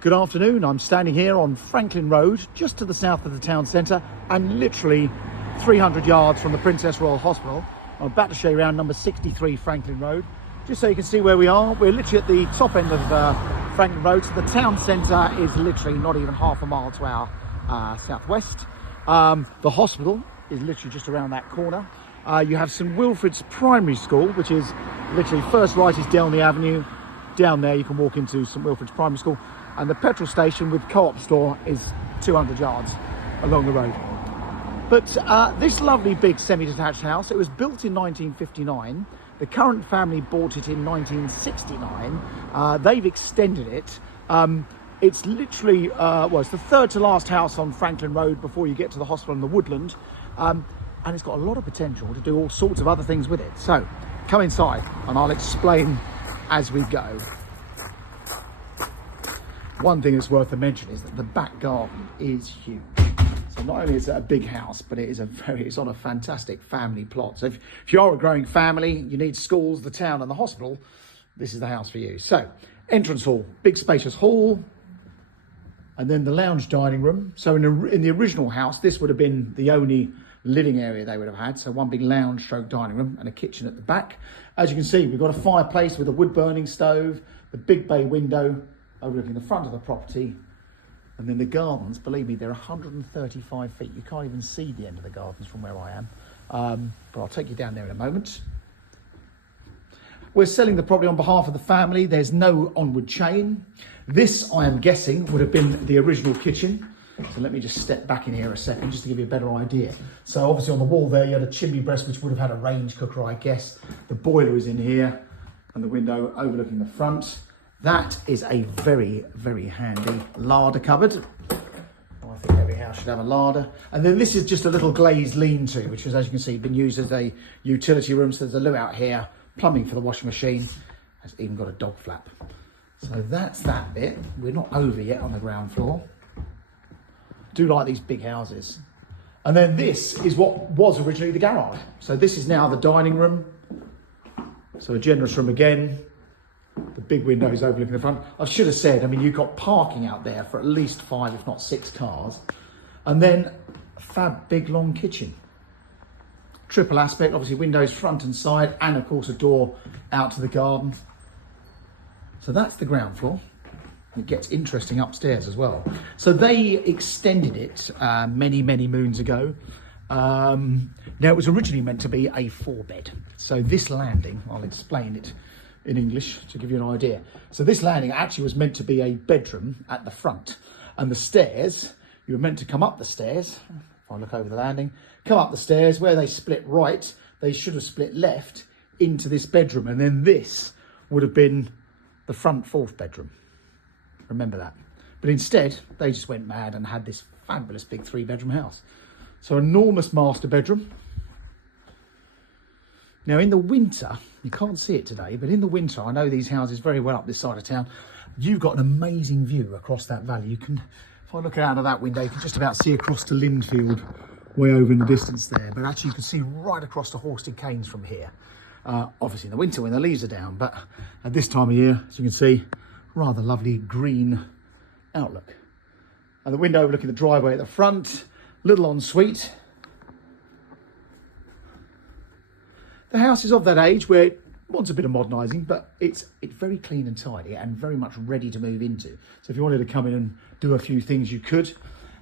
Good afternoon, I'm standing here on Franklyn Road, just to the south of the town centre and literally 300 yards from the Princess Royal Hospital. I'm about to show you around number 63 Franklyn Road, just so you can see where we are. We're literally at the top end of Franklyn Road, so the town centre is literally not even half a mile to our southwest. The hospital is literally just around that corner. You have St Wilfrid's Primary School, which is literally first right is Delney Avenue. Down there you can walk into St Wilfrid's Primary School. And the petrol station with co-op store is 200 yards along the road. But this lovely big semi-detached house, it was built in 1959. The current family bought it in 1969. They've extended it. It's literally, it's the third to last house on Franklyn Road before you get to the hospital in the woodland. And it's got a lot of potential to do all sorts of other things with it. So come inside and I'll explain as we go. One thing that's worth a mention is that the back garden is huge. So not only is it a big house, but it's on a fantastic family plot. So if you are a growing family, you need schools, the town and the hospital, this is the house for you. So entrance hall, big spacious hall, and then the lounge dining room. So in the original house, this would have been the only living area they would have had. So one big lounge stroke dining room and a kitchen at the back. As you can see, we've got a fireplace with a wood burning stove, the big bay window overlooking the front of the property, and then the gardens, believe me, they're 135 feet. You can't even see the end of the gardens from where I am, but I'll take you down there in a moment. We're selling the property on behalf of the family. There's no onward chain. This, I am guessing, would have been the original kitchen. So let me just step back in here a second just to give you a better idea. So obviously on the wall there you had a chimney breast which would have had a range cooker, I guess. The boiler is in here and the window overlooking the front. That is a very, very handy larder cupboard. I think every house should have a larder. And then this is just a little glazed lean-to, which has, as you can see, been used as a utility room. So there's a loo out here, plumbing for the washing machine. It's even got a dog flap. So that's that bit. We're not over yet on the ground floor. Do like these big houses. And then this is what was originally the garage. So this is now the dining room. So a generous room again. The big windows overlooking the front. I should have said, I mean, you've got parking out there for at least 5, if not 6 cars. And then a fab big long kitchen. Triple aspect, obviously windows front and side, and of course a door out to the garden. So that's the ground floor. It gets interesting upstairs as well. So they extended it many, many moons ago. Now it was originally meant to be a 4-bed. So this landing, I'll explain it in English to give you an idea. So this landing actually was meant to be a bedroom at the front, and the stairs, you were meant to come up the stairs. If I look over the landing, come up the stairs where they split right, they should have split left into this bedroom, and then this would have been the front 4th bedroom. Remember that. But instead, they just went mad and had this fabulous big 3-bedroom house. So enormous master bedroom. Now in the winter, you can't see it today, but in the winter, I know these houses very well up this side of town. You've got an amazing view across that valley. You can, if I look out of that window, you can just about see across to Lindfield, way over in the distance there. But actually you can see right across to Horsted Canes from here. Obviously in the winter when the leaves are down, but at this time of year, as you can see, rather lovely green outlook. And the window overlooking the driveway at the front, little ensuite. The house is of that age where it wants a bit of modernising, but it's very clean and tidy and very much ready to move into. So if you wanted to come in and do a few things, you could.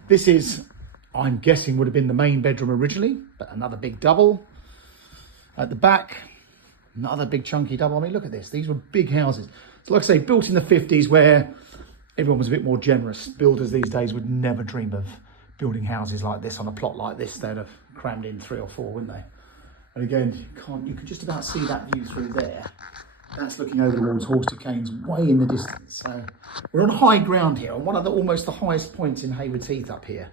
This is, I'm guessing, would have been the main bedroom originally, but another big double. At the back, another big chunky double. I mean, look at this. These were big houses. So like I say, built in the 50s where everyone was a bit more generous. Builders these days would never dream of building houses like this on a plot like this. They'd have crammed in 3 or 4, wouldn't they? And again, you can just about see that view through there. That's looking over towards Horsted Canes, way in the distance. So we're on high ground here, on one of the almost the highest points in Haywards Heath up here.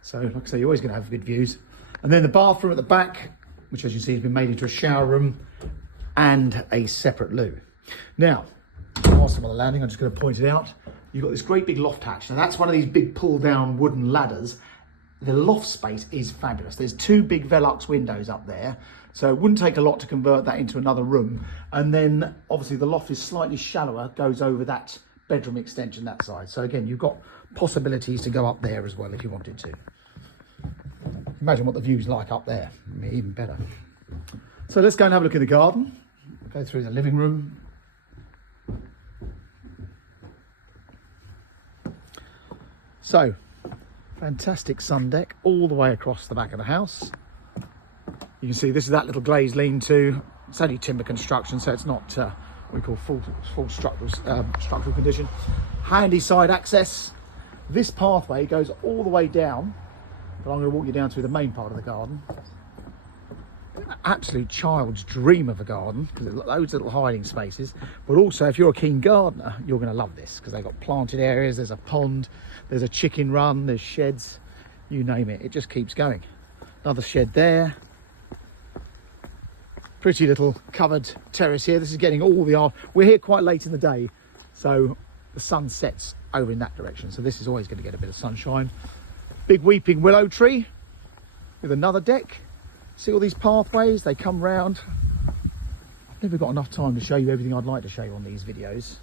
So like I say, you're always going to have good views. And then the bathroom at the back, which as you see has been made into a shower room and a separate loo. Now, whilst I'm on the landing, I'm just going to point it out. You've got this great big loft hatch. Now that's one of these big pull down wooden ladders. The loft space is fabulous. There's 2 big Velux windows up there, so it wouldn't take a lot to convert that into another room. And then obviously the loft is slightly shallower, goes over that bedroom extension that side. So again, you've got possibilities to go up there as well if you wanted to. Imagine what the view's like up there, even better. So let's go and have a look in the garden. Go through the living room. So, fantastic sun deck all the way across the back of the house. You can see this is that little glazed lean-to. It's only timber construction, so it's not what we call full structural condition. Handy side access. This pathway goes all the way down, but I'm going to walk you down through the main part of the garden. Absolute child's dream of a garden, because there's loads of little hiding spaces. But also, if you're a keen gardener, you're going to love this, because they've got planted areas. There's a pond, there's a chicken run, there's sheds, you name it. It just keeps going. Another shed there. Pretty little covered terrace here. This is getting all the... We're here quite late in the day, so the sun sets over in that direction. So this is always going to get a bit of sunshine. Big weeping willow tree with another deck. See all these pathways, they come round. I've never got enough time to show you everything I'd like to show you on these videos.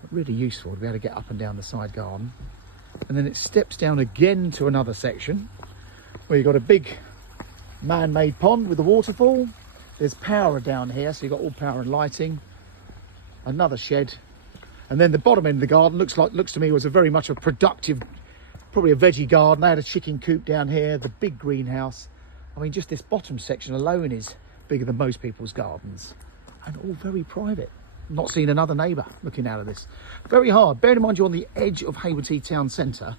But really useful to be able to get up and down the side garden. And then it steps down again to another section where you've got a big man-made pond with a waterfall. There's power down here, so you've got all power and lighting. Another shed. And then the bottom end of the garden looks to me was a very much a productive, probably a veggie garden. They had a chicken coop down here, the big greenhouse. I mean, just this bottom section alone is bigger than most people's gardens, and all very private. Not seeing another neighbour looking out of this. Very hard. Bearing in mind you're on the edge of Haywards Heath town centre,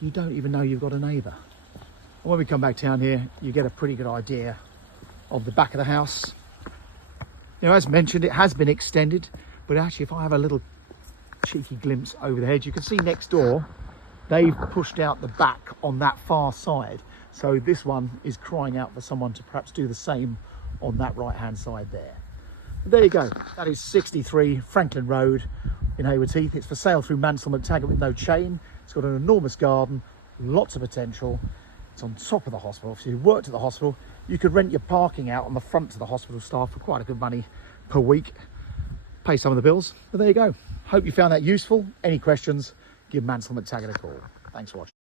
you don't even know you've got a neighbour. And when we come back down here, you get a pretty good idea of the back of the house. You know, as mentioned, it has been extended, but actually if I have a little cheeky glimpse over the hedge, you can see next door, they've pushed out the back on that far side. So this one is crying out for someone to perhaps do the same on that right-hand side there. But there you go. That is 63 Franklyn Road in Haywards Heath. It's for sale through Mansell McTaggart with no chain. It's got an enormous garden, lots of potential. It's on top of the hospital. If you worked at the hospital, you could rent your parking out on the front to the hospital staff for quite a good money per week. Pay some of the bills. But there you go. Hope you found that useful. Any questions, give Mansell McTaggart a call. Thanks for watching.